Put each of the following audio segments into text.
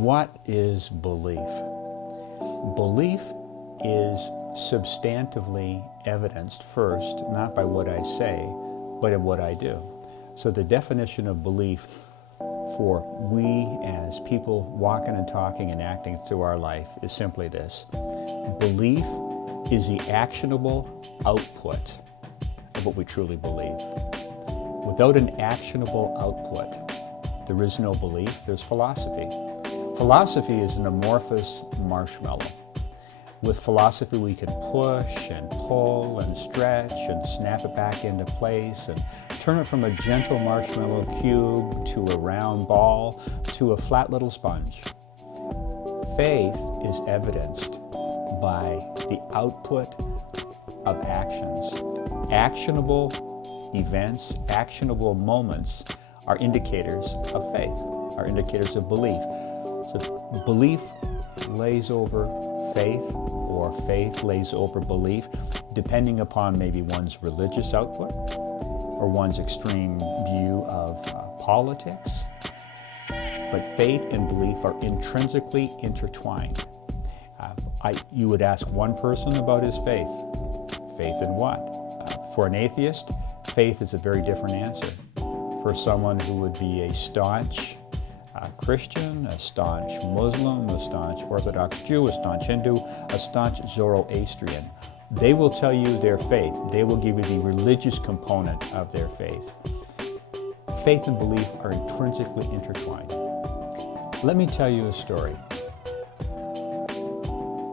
What is belief? Belief is substantively evidenced first, not by what I say, but in what I do. So the definition of belief for we as people walking and talking and acting through our life is simply this. Belief is the actionable output of what we truly believe. Without an actionable output, there is no belief, there's philosophy. Philosophy is an amorphous marshmallow. With philosophy, we can push and pull and stretch and snap it back into place and turn it from a gentle marshmallow cube to a round ball to a flat little sponge. Faith is evidenced by the output of actions. Actionable events, actionable moments are indicators of faith, are indicators of belief. So belief lays over faith, or faith lays over belief, depending upon maybe one's religious output or one's extreme view of politics. But faith and belief are intrinsically intertwined. You would ask one person about his faith. Faith in what? For an atheist, faith is a very different answer. For someone who would be a staunch Christian, a staunch Muslim, a staunch Orthodox Jew, a staunch Hindu, a staunch Zoroastrian, they will tell you their faith. They will give you the religious component of their faith. Faith and belief are intrinsically intertwined. Let me tell you a story.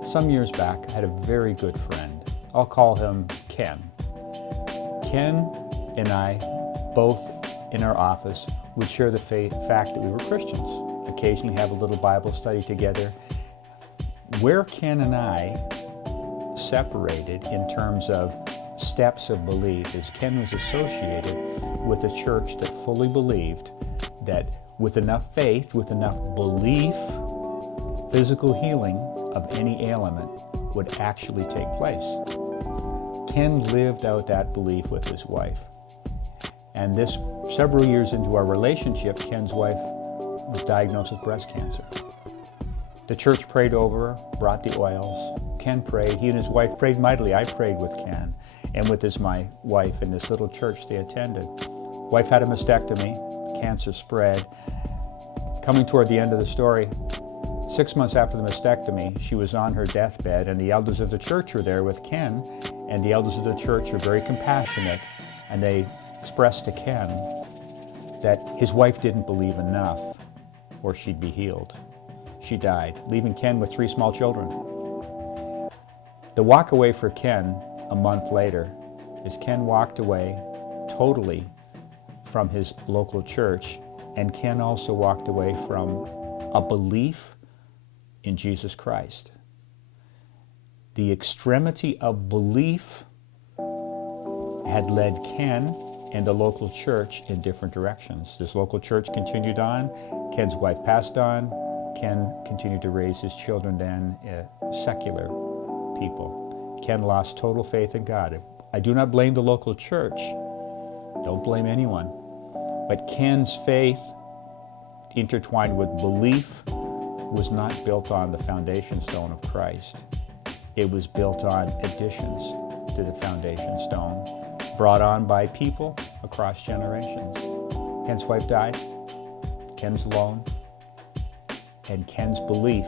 Some years back, I had a very good friend. I'll call him Ken. Ken and I, both in our office, would share the fact that we were Christians, occasionally have a little Bible study together. Where Ken and I separated in terms of steps of belief is Ken was associated with a church that fully believed that with enough faith, with enough belief, physical healing of any ailment would actually take place. Ken lived out that belief with his wife. And this, several years into our relationship, Ken's wife was diagnosed with breast cancer. The church prayed over her, brought the oils. Ken prayed, he and his wife prayed mightily. I prayed with Ken and with my wife in this little church they attended. Wife had a mastectomy, cancer spread. Coming toward the end of the story, 6 months after the mastectomy, she was on her deathbed, and the elders of the church were there with Ken, and the elders of the church are very compassionate, and they expressed to Ken that his wife didn't believe enough or she'd be healed. She died, leaving Ken with 3 small children. The walk away for Ken a month later is Ken walked away totally from his local church, and Ken also walked away from a belief in Jesus Christ. The extremity of belief had led Ken and the local church in different directions. This local church continued on. Ken's wife passed on. Ken continued to raise his children then, secular people. Ken lost total faith in God. I do not blame the local church. Don't blame anyone. But Ken's faith, intertwined with belief, was not built on the foundation stone of Christ. It was built on additions to the foundation stone, brought on by people across generations. Ken's wife died, Ken's alone, and Ken's belief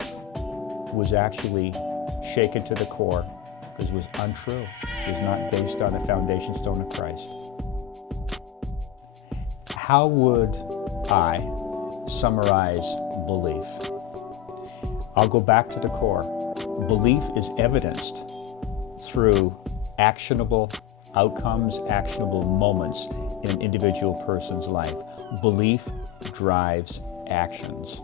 was actually shaken to the core because it was untrue. It was not based on the foundation stone of Christ. How would I summarize belief? I'll go back to the core. Belief is evidenced through actionable outcomes, actionable moments in an individual person's life. Belief drives actions.